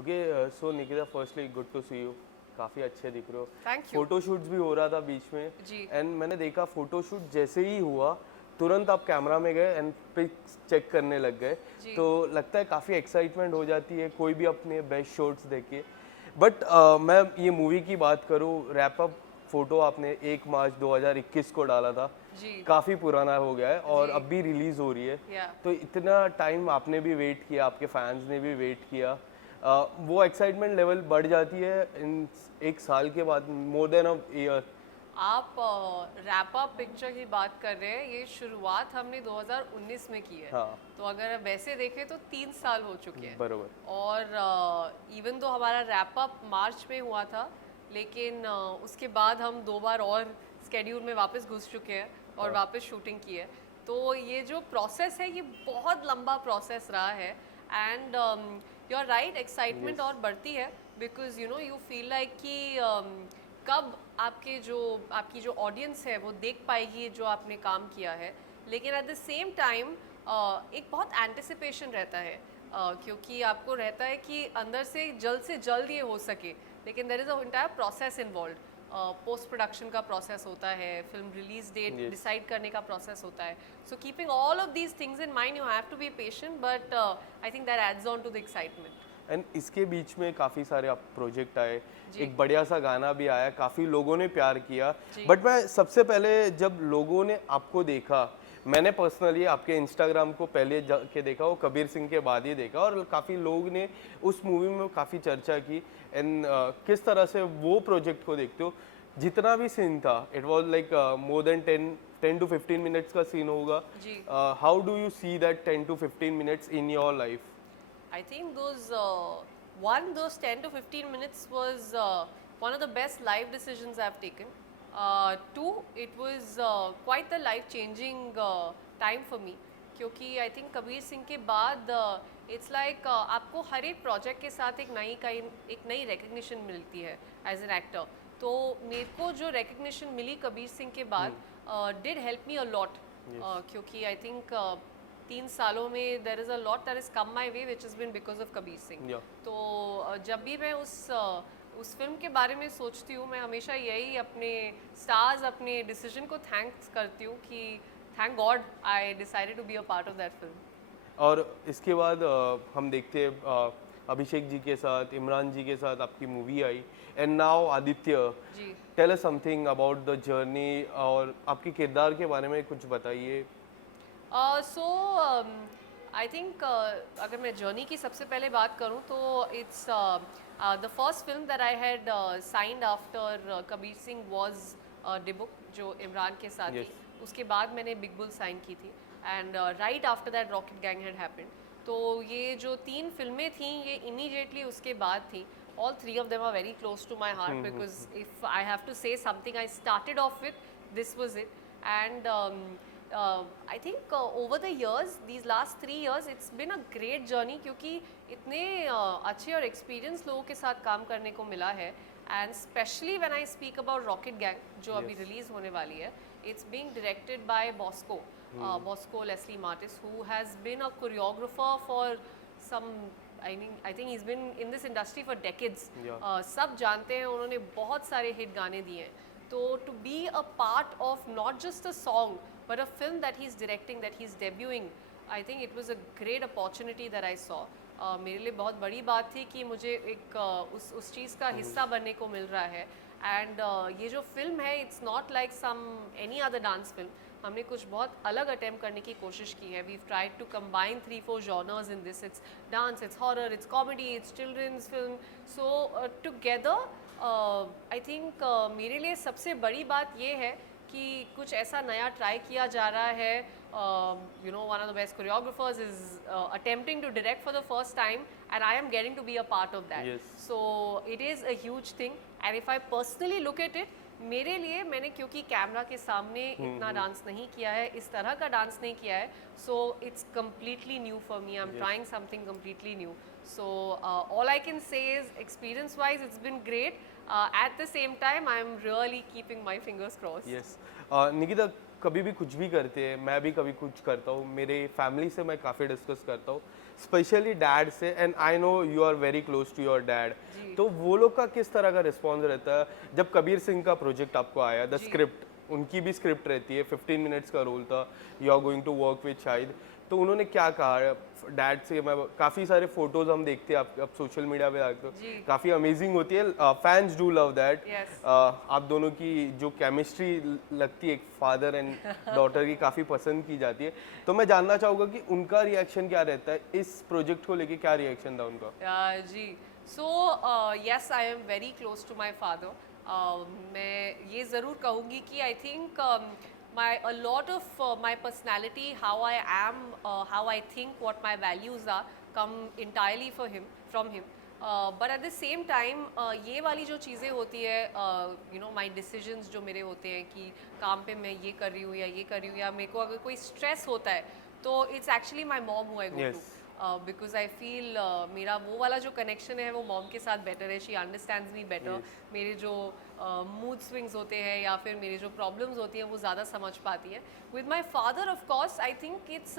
Okay so Nikita firstly good to see you, काफ़ी अच्छे दिख रहे हो। Thank you. फोटो शूट्स भी हो रहा था बीच में जी। एंड मैंने देखा फोटो शूट जैसे ही हुआ तुरंत आप कैमरा में गए एंड पिक्स चेक करने लग गए। जी। तो लगता है काफ़ी एक्साइटमेंट हो जाती है कोई भी अपने बेस्ट शॉट्स देखे। बट मैं ये मूवी की बात करूँ, रैप अप फोटो आपने 1 मार्च 2021 को डाला था, जी। काफ़ी पुराना हो गया है और जी। अब भी रिलीज़ हो रही है। या तो इतना टाइम आपने भी वेट किया, आपके फैंस ने भी वेट किया, वो एक्साइटमेंट लेवल बढ़ जाती है इन 1 साल के बाद, मोर देन अ ईयर। आप रैप अप पिक्चर की बात कर रहे हैं, ये शुरुआत हमने 2019 में की है। हाँ तो अगर वैसे देखें तो 3 साल हो चुके हैं। बरोबर। और इवन तो हमारा रैप अप मार्च में हुआ था, लेकिन उसके बाद हम 2 बार और स्केड्यूल में वापस घुस चुके हैं और हाँ वापस शूटिंग की है। तो ये जो प्रोसेस है ये बहुत लंबा प्रोसेस रहा है। And you are right, excitement yes और बढ़ती है बिकॉज यू फील लाइक कि कब आपकी जो ऑडियंस है वो देख पाएगी जो आपने काम किया है। लेकिन एट द सेम टाइम एक बहुत एंटिसिपेशन रहता है, क्योंकि आपको रहता है कि अंदर से जल्द ये हो सके। लेकिन there is a entire process involve. Post production का प्रोसेस होता है, film release date yes decide करने का प्रोसेस होता है। So keeping all of these things in mind you have to be patient, but I think that adds on to the excitement. And इसके बीच में काफ़ी सारे आप प्रोजेक्ट आए, जी। एक बढ़िया सा गाना भी आया, काफ़ी लोगों ने प्यार किया। जी। बट मैं सबसे पहले जब लोगों ने आपको देखा, मैंने पर्सनली आपके इंस्टाग्राम को पहले जाके देखा, वो कबीर सिंह के बाद ही देखा, और काफ़ी लोग ने उस मूवी में काफ़ी चर्चा की। एंड किस तरह से वो प्रोजेक्ट को देखते हो, जितना भी सीन था it was like more than 10 to 15 minutes का सीन होगा। जी। How do you see that 10 to 15 minutes in your life? I think those 10 to 15 minutes was one of the best life decisions I've taken. Two, it was quite the life-changing time for me, क्योंकि I think Kabir Singh के बाद it's like आपको हर एक project के साथ एक नई recognition मिलती है as an actor. तो मेरे को जो recognition मिली कबीर सिंह के बाद did help me a lot. क्योंकि I think 3 सालों में there is a lot that is come my way which is been because of Kabir Singh. तो जब भी मैं उस फिल्म के बारे में सोचती हूँ, मैं हमेशा यही अपने स्टार्स, अपने डिसीजन को थैंक्स करती हूँ कि thank god I decided to be a part of that film. और इसके बाद हम देखते हैं अभिषेक जी के साथ, इमरान जी के साथ आपकी मूवी आई, and now Aditya. Ji. Tell us something about the journey, और आपके किरदार के बारे में कुछ बताइए। सो आई थिंक अगर मैं जर्नी की सबसे पहले बात करूं तो it's the first film that I had signed after Kabir Singh was Dybbuk, जो इमरान के साथ Yes. थी। उसके बाद मैंने बिग बुल साइन की थी and right after that rocket gang had happened. तो ये जो 3 फिल्में थी ये इमीडिएटली उसके बाद थी। All three of them are very close to my heart because if I have to say something I started off with, this was it. And I think over the years, these last 3 years, it's been a great journey क्योंकि इतने अच्छे और experience लोगों के साथ काम करने को मिला है। And specially when I speak about rocket gang जो अभी रिलीज होने वाली है, it's being directed by Bosco Leslie Martis, who has been a choreographer for some, I think he's been in this industry for decades. सब जानते हैं, उन्होंने बहुत सारे हिट गाने दिए हैं। तो to be a part of not just a song but a film that he's directing, that he's debuting, I think it was a great opportunity that I saw. मेरे लिए बहुत बड़ी बात थी कि मुझे एक उस चीज़ का हिस्सा बनने को मिल रहा है। एंड ये जो फिल्म है, it's not like some any other dance film. हमने कुछ बहुत अलग अटेम्प्ट करने की कोशिश की है। We've tried to combine 3-4 genres in this. It's dance, it's horror, it's comedy, it's children's film. So together I think मेरे लिए सबसे बड़ी बात ये है कि कुछ ऐसा नया ट्राई किया जा रहा है। One of the best choreographers is attempting to direct for the first time, and I am getting to be a part of that. Yes. So it is a huge thing, and if I personally look at it, मेरे लिए, मैंने क्योंकि camera के सामने इतना dance नहीं किया है, इस तरह का डांस नहीं किया है, so it's completely new for me. I'm trying something completely new. So all I can say is, experience wise, it's been great. At the same time, I'm really keeping my fingers crossed. Yes Nikita, कभी भी कुछ भी करते हैं, मैं भी कभी कुछ करता हूँ, मेरे फैमिली से मैं काफ़ी डिस्कस करता हूँ, स्पेशली डैड से, and I know you are very close to your dad. जी। तो वो लोग का किस तरह का रिस्पॉन्स रहता है जब कबीर सिंह का प्रोजेक्ट आपको आया, द जी। स्क्रिप्ट, उनकी भी स्क्रिप्ट रहती है, 15 मिनट्स का रोल था, you are going to work with Shahid, तो उन्होंने क्या कहा डैड से? मैं काफ़ी सारे फोटोज हम देखते हैं, आप सोशल मीडिया पे देखते हो, जी। काफ़ी अमेजिंग होती है, fans do love that. Yes. आप दोनों की जो केमिस्ट्री लगती है फादर एंड डॉटर की, काफ़ी पसंद की जाती है। तो मैं जानना चाहूँगा कि उनका रिएक्शन क्या रहता है, इस प्रोजेक्ट को लेके क्या रिएक्शन था उनका? जी, so yes, I am very close to my father. मैं ये ज़रूर कहूँगी कि I think my a lot of my personality, how I am, how I think, what my values are, come entirely from him. But at the same time ये वाली जो चीज़ें होती है, यू नो, माई डिसीजंस जो मेरे होते हैं कि काम पे मैं ये कर रही हूँ या ये कर रही हूँ, या मेरे को अगर कोई स्ट्रेस होता है तो it's actually my mom who I go to, Yes. Because I feel मेरा वो वाला जो कनेक्शन है वो मॉम के साथ बेटर है। She understands me better. Yes. मेरे जो मूड स्विंग्स होते हैं या फिर मेरी जो प्रॉब्लम्स होती हैं वो ज़्यादा समझ पाती है। With my father of course I think it's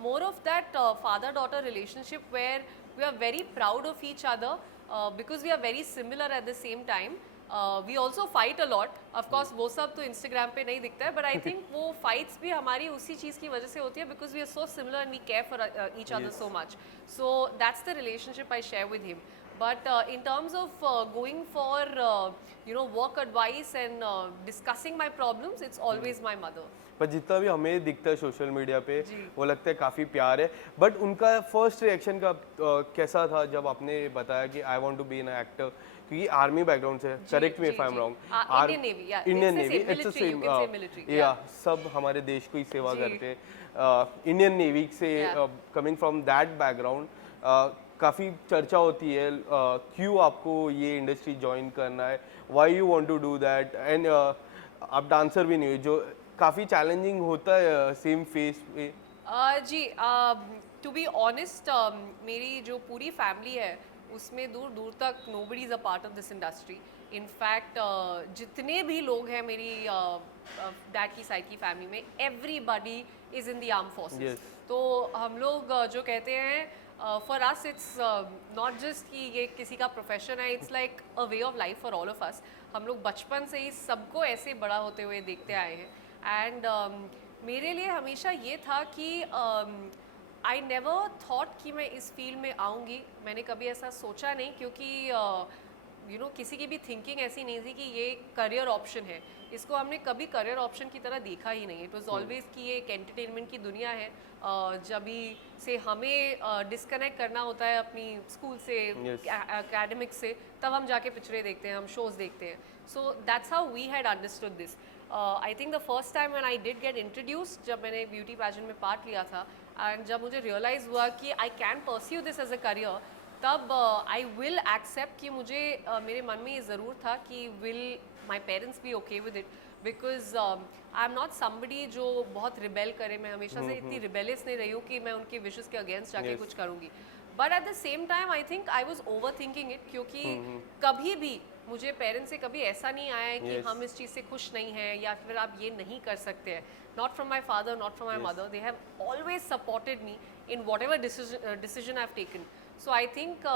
more of that father daughter relationship where we are very proud of each other, because we are very similar at the same time. We also fight a lot, of course वो सब तो Instagram पे नहीं दिखता है, but I think वो fights भी हमारी उसी चीज़ की वजह से होती है, because we are so similar and we care for each other so much. So that's the relationship I share with him. But in terms of going for you know, work advice and discussing my problems, it's always my mother. पर जितना भी हमें दिखता है social media पे, जी। वो लगता है काफ़ी प्यार है, बट उनका फर्स्ट रिएक्शन का कैसा था जब आपने बताया कि I want to be an actor? क्योंकि आर्मी बैकग्राउंड से, correct me if I am wrong. Indian Navy, yeah. Indian It's the navy, same, it's the military, you same, can say military, या yeah. सब हमारे देश को ही सेवा जी। करते हैं। इंडियन नेवी से Yeah. Coming from that background, काफ़ी चर्चा होती है क्यों आपको ये इंडस्ट्री ज्वाइन करना है, why you want to do that, and आप डांसर भी नहीं हो, जो काफ़ी चैलेंजिंग होता है सेम फेस पे। जी, टू बी ऑनेस्ट, मेरी जो पूरी फैमिली है उसमें दूर दूर तक nobody is a part of this industry. In fact जितने भी लोग हैं मेरी डैड की साइड की फैमिली में, everybody is in the arm forces. Yes. तो हम लोग जो कहते हैं, for us it's not just कि ये किसी का प्रोफेशन है, it's like a way of life for all of us. हम लोग बचपन से ही सबको ऐसे बड़ा होते हुए देखते आए हैं। एंड मेरे लिए हमेशा ये था कि आई नेवर थॉट कि मैं इस फील्ड में आऊँगी। मैंने कभी ऐसा सोचा नहीं, क्योंकि यू नो, किसी की भी थिंकिंग ऐसी नहीं थी कि ये करियर ऑप्शन है। इसको हमने कभी करियर ऑप्शन की तरह देखा ही नहीं। इट वाज ऑलवेज कि ये एक एंटरटेनमेंट की दुनिया है। जब भी से हमें डिस्कनेक्ट करना होता है अपनी स्कूल से, Yes. एकेडमिक से, तब हम जाके पिक्चरें देखते हैं, हम शोज़ देखते हैं। So that's how we had understood this. I think the first time when I did get introduced, जब मैंने ब्यूटी पैजेंट में पार्ट लिया था, एंड जब मुझे रियलाइज़ हुआ कि I can pursue this as a career, तब आई विल एक्सेप्ट कि मुझे मेरे मन में ये ज़रूर था कि will my parents be okay with it, because I am not somebody जो बहुत रिबेल करे। मैं हमेशा से इतनी रिबेलियस नहीं रही हूँ कि मैं उनके विशेस के अगेंस्ट जाके Yes. कुछ करूँगी। But at the same time I think I was over thinking it, क्योंकि कभी भी मुझे पेरेंट्स से कभी ऐसा नहीं आया है कि Yes. हम इस चीज़ से खुश नहीं हैं या फिर आप ये नहीं कर सकते हैं। Not from my father, not from my Yes. Mother, they have always supported me in what ever decision I have taken. So I think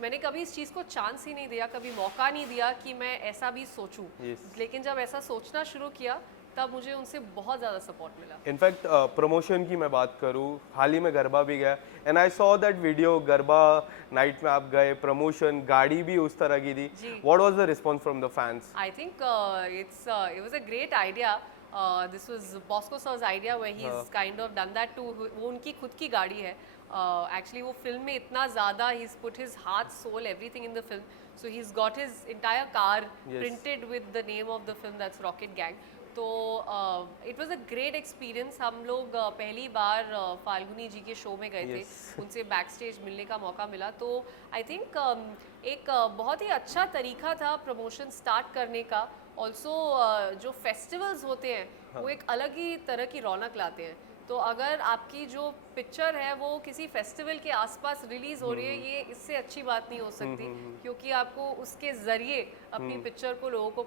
मैंने कभी इस चीज़ को चांस ही नहीं दिया, कभी मौका नहीं दिया कि मैं ऐसा भी सोचूं। Yes. लेकिन जब ऐसा सोचना शुरू किया, तब मुझे उनसे बहुत ज़्यादा सपोर्ट मिला। इनफैक्ट प्रमोशन की मैं बात करूँ, हाल ही में गरबा भी गया, and I saw that video, garba night में आप गए, प्रमोशन, गाड़ी भी उस तरह की थी। जी। What was the response from the fans? I think it was a great idea. This was Bosco sir's idea where he's kind of done that too. वो उनकी खुद की गाड़ी है। Actually वो फिल्म में इतना ज़्यादा he's put his heart, soul, everything in the film. So he's got his entire car Yes. printed with the name of the film, that's Rocket Gang. तो it was a great experience. हम लोग पहली बार फाल्गुनी जी के show में गए थे, Yes. उनसे back stage मिलने का मौका मिला। तो आई थिंक एक बहुत ही अच्छा तरीका था प्रमोशन स्टार्ट करने का। ऑल्सो जो फेस्टिवल्स होते हैं वो एक अलग ही तरह की रौनक लाते हैं। तो तो अगर आपकी जो पिक्चर है वो किसी फेस्टिवल के आसपास रिलीज हो रही है, ये इससे अच्छी बात नहीं हो सकती, क्योंकि आपको उसके जरिए अपनी पिक्चर को लोगों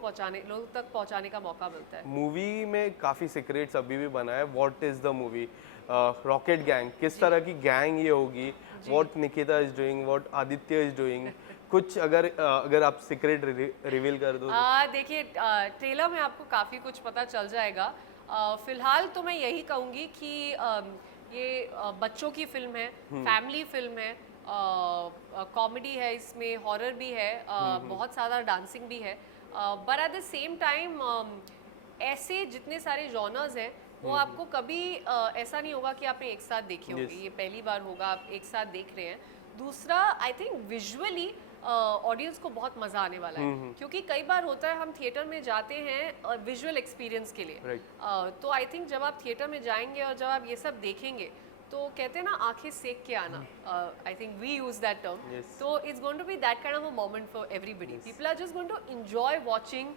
तक पहुंचाने का मौका मिलता है। मूवी में काफ़ी सीक्रेट्स अभी भी बना है। What is the movie? Rocket gang, किस तरह की गैंग ये होगी? What Nikita is doing, what Aditya is doing? कुछ अगर आप सीक्रेट रिवील कर दो तो। देखिए, ट्रेलर में आपको काफ़ी कुछ पता चल जाएगा। फिलहाल तो मैं यही कहूँगी कि ये बच्चों की फिल्म है, फैमिली फिल्म है, कॉमेडी है, इसमें हॉरर भी है, बहुत सारा डांसिंग भी है, but at the same time ऐसे जितने सारे जॉनर्स हैं वो आपको कभी ऐसा नहीं होगा कि आपने एक साथ देखे होंगे। Yes. ये पहली बार होगा आप एक साथ देख रहे हैं। दूसरा, आई थिंक विजुअली ऑडियंस को बहुत मज़ा आने वाला है, क्योंकि कई बार होता है हम थिएटर में जाते हैं विजुअल एक्सपीरियंस के लिए। Right. तो आई थिंक जब आप थिएटर में जाएंगे और जब आप ये सब देखेंगे तो कहते हैं ना, आंखें सेक के आना, I think we use that term. Yes. So it's going to be that kind of a moment for everybody. People are just going to enjoy watching,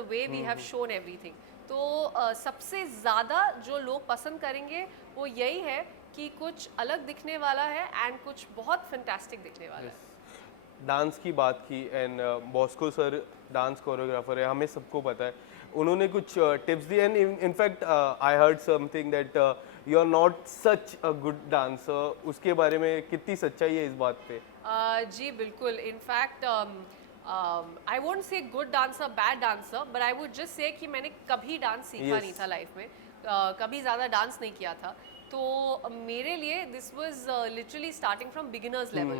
the way we have shown everything. तो सबसे ज़्यादा जो लोग पसंद करेंगे वो यही है कि कुछ अलग दिखने वाला है एंड कुछ बहुत फैंटास्टिक दिखने वाला है। डांस की बात की, and Bosco sir dance choreographer है, हमें सबको पता है। उन्होंने कुछ टिप्स दिए, and in fact I heard something that you are not such a good dancer. उसके बारे में कितनी सच्चाई है इस बात पे? जी बिल्कुल। In fact I won't say good dancer, bad dancer, but I would just say कि मैंने कभी डांस सीखा Yes. नहीं था लाइफ में, कभी ज़्यादा डांस नहीं किया था। तो मेरे लिए this was literally starting from beginners level,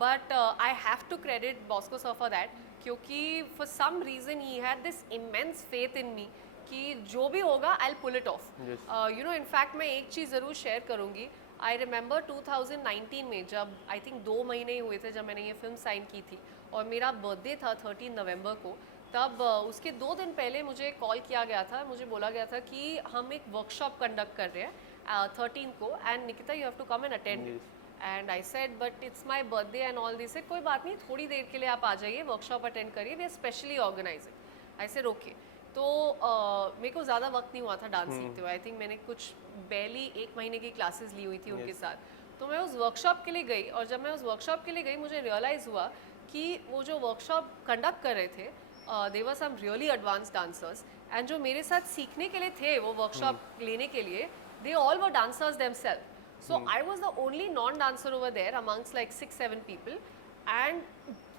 but I have to credit Bosco sir for that, क्योंकि for some reason he had this immense faith in me कि जो भी होगा I will pull it off. Yes. In fact मैं एक चीज़ ज़रूर share करूँगी। I remember 2019 में, जब आई थिंक 2 महीने ही हुए थे जब मैंने ये फिल्म साइन की थी, और मेरा बर्थडे था 13 नवंबर को, तब उसके 2 दिन पहले मुझे कॉल किया गया था, मुझे बोला गया था कि हम एक वर्कशॉप कंडक्ट कर रहे हैं 13 को, and Nikita you have to come and attend. And I said but it's my birthday and all this. कोई बात नहीं, थोड़ी देर के लिए आप आ जाइए, वर्कशॉप अटेंड करिए, we are specially organising. I said okay. तो मेरे को ज़्यादा वक्त नहीं हुआ था डांस सीखते हुए, आई थिंक मैंने कुछ बैली 1 महीने की क्लासेस ली हुई थी उनके साथ। तो मैं उस वर्कशॉप के लिए गई, और जब मैं उस वर्कशॉप के लिए गई मुझे रियलाइज़ हुआ कि वो जो वर्कशॉप कंडक्ट कर रहे थे, they were some really advanced dancers, and जो मेरे साथ सीखने के लिए थे वो वर्कशॉप लेने के लिए, they all were dancers themselves. So I was the only non-dancer over there amongst like 6-7 people, and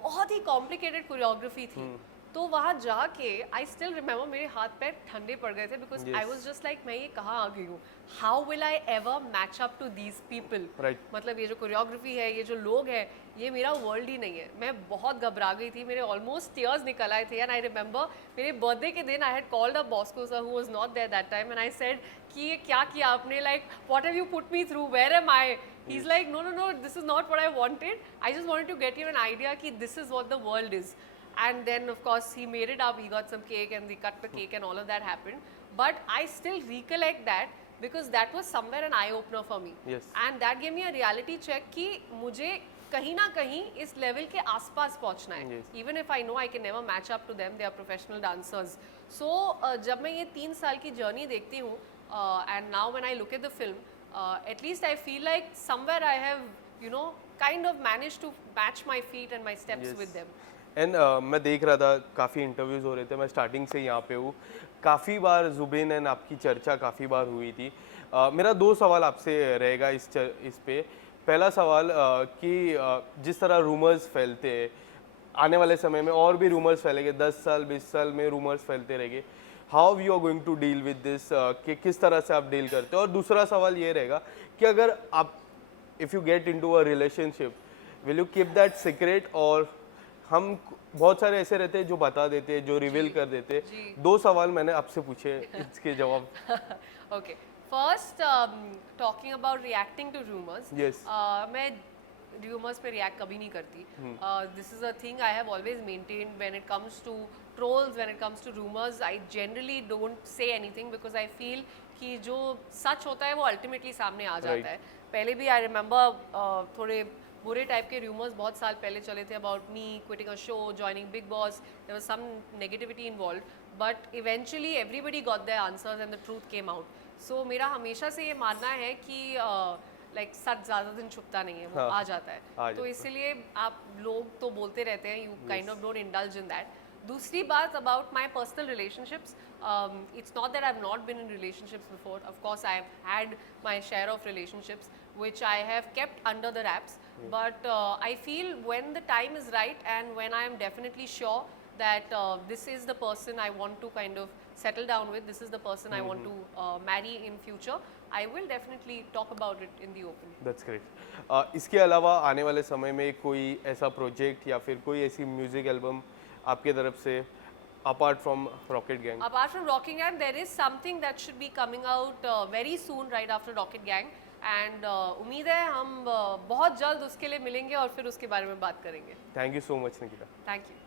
बहुत ही complicated choreography थी। तो वहाँ जाके आई स्टिल रिमेंबर मेरे हाथ पैर ठंडे पड़ गए थे, because I was just like मैं ये कहाँ आ गई हूँ, how will I ever match up to these people. मतलब ये जो कोरियोग्राफी है, ये जो लोग हैं, ये मेरा वर्ल्ड ही नहीं है। मैं बहुत घबरा गई थी, मेरे ऑलमोस्ट टीयर्स निकल आए थे। एंड आई रिमेंबर मेरे बर्थडे के दिन I had called a Bosco sir who was not there that time, and I said कि ये क्या किया आपने, like what have you put me through, where am I? He is like no no no, this is not what I wanted, I just wanted to get you an idea कि this is what the world is. And then of course he made it up, he got some cake and they cut the cake and all of that happened, but I still recollect that because that was somewhere an eye opener for me. Yes. And that gave me a reality check कि मुझे कहीं ना कहीं इस level के आसपास पहुंचना है। Yes. Even if I know I can never match up to them, they are professional dancers. So जब मैं ये 3 साल की जर्नी देखती हूँ, and now when I look at the film, at least I feel like somewhere I have, you know, kind of managed to match my feet and my steps Yes. with them. And मैं देख रहा था, काफ़ी interviews हो रहे थे, मैं starting से यहाँ पे हूँ, काफ़ी बार जुबिन एंड आपकी चर्चा काफ़ी बार हुई थी। मेरा 2 सवाल आपसे रहेगा इस पे। पहला सवाल कि जिस तरह रूमर्स फैलते हैं, आने वाले समय में और भी रूमर्स फैलेंगे, 10 साल 20 साल में रूमर्स फैलते रहेंगे, how you are going to deal with this, कि किस तरह से आप डील करते हो? और दूसरा सवाल ये रहेगा कि अगर आप, if you get into a relationship, will you keep that secret? और हम बहुत सारे ऐसे रहते हैं जो बता देते हैं, जो रिवील कर देते हैं। 2 सवाल मैंने आपसे पूछे, इसके जवाब। Okay, first talking about reacting to rumours, Yes. मैं रूमर्स पे रिएक्ट कभी नहीं करती। This is a thing I have always maintained when it comes to trolls, when it comes to rumours, I generally don't say anything because I feel कि जो सच होता है वो अल्टीमेटली सामने आ जाता है। पहले भी आई रिमेंबर थोड़े बुरे टाइप के रूमर्स बहुत साल पहले चले थे about me quitting a show, joining Bigg Boss, there was some negativity involved, but eventually everybody got their answers and the truth came out. So मेरा हमेशा से ये मानना है कि लाइक सच ज़्यादा दिन छुपता नहीं है, वो हाँ, आ जाता है। आ तो जाता है। इसलिए आप लोग तो बोलते रहते हैं, you kind of don't indulge in that. दूसरी बात about my personal relationships, it's not that I've not been in relationships before. Of course, I've had my share of relationships which I have kept under the wraps. But I feel when the time is right and when I am definitely sure that this is the person I want to kind of settle down with, this is the person I want to marry in future, I will definitely talk about it in the open. That's great. इसके अलावा आने वाले समय में कोई ऐसा project या फिर कोई ऐसी म्यूजिक एल्बम आपके तरफ से apart from rocket gang? Apart from Rocket Gang, there is something that should be coming out very soon, right after Rocket Gang. And उम्मीद है हम बहुत जल्द उसके लिए मिलेंगे और फिर उसके बारे में बात करेंगे। Thank you so much Nikita. Thank you.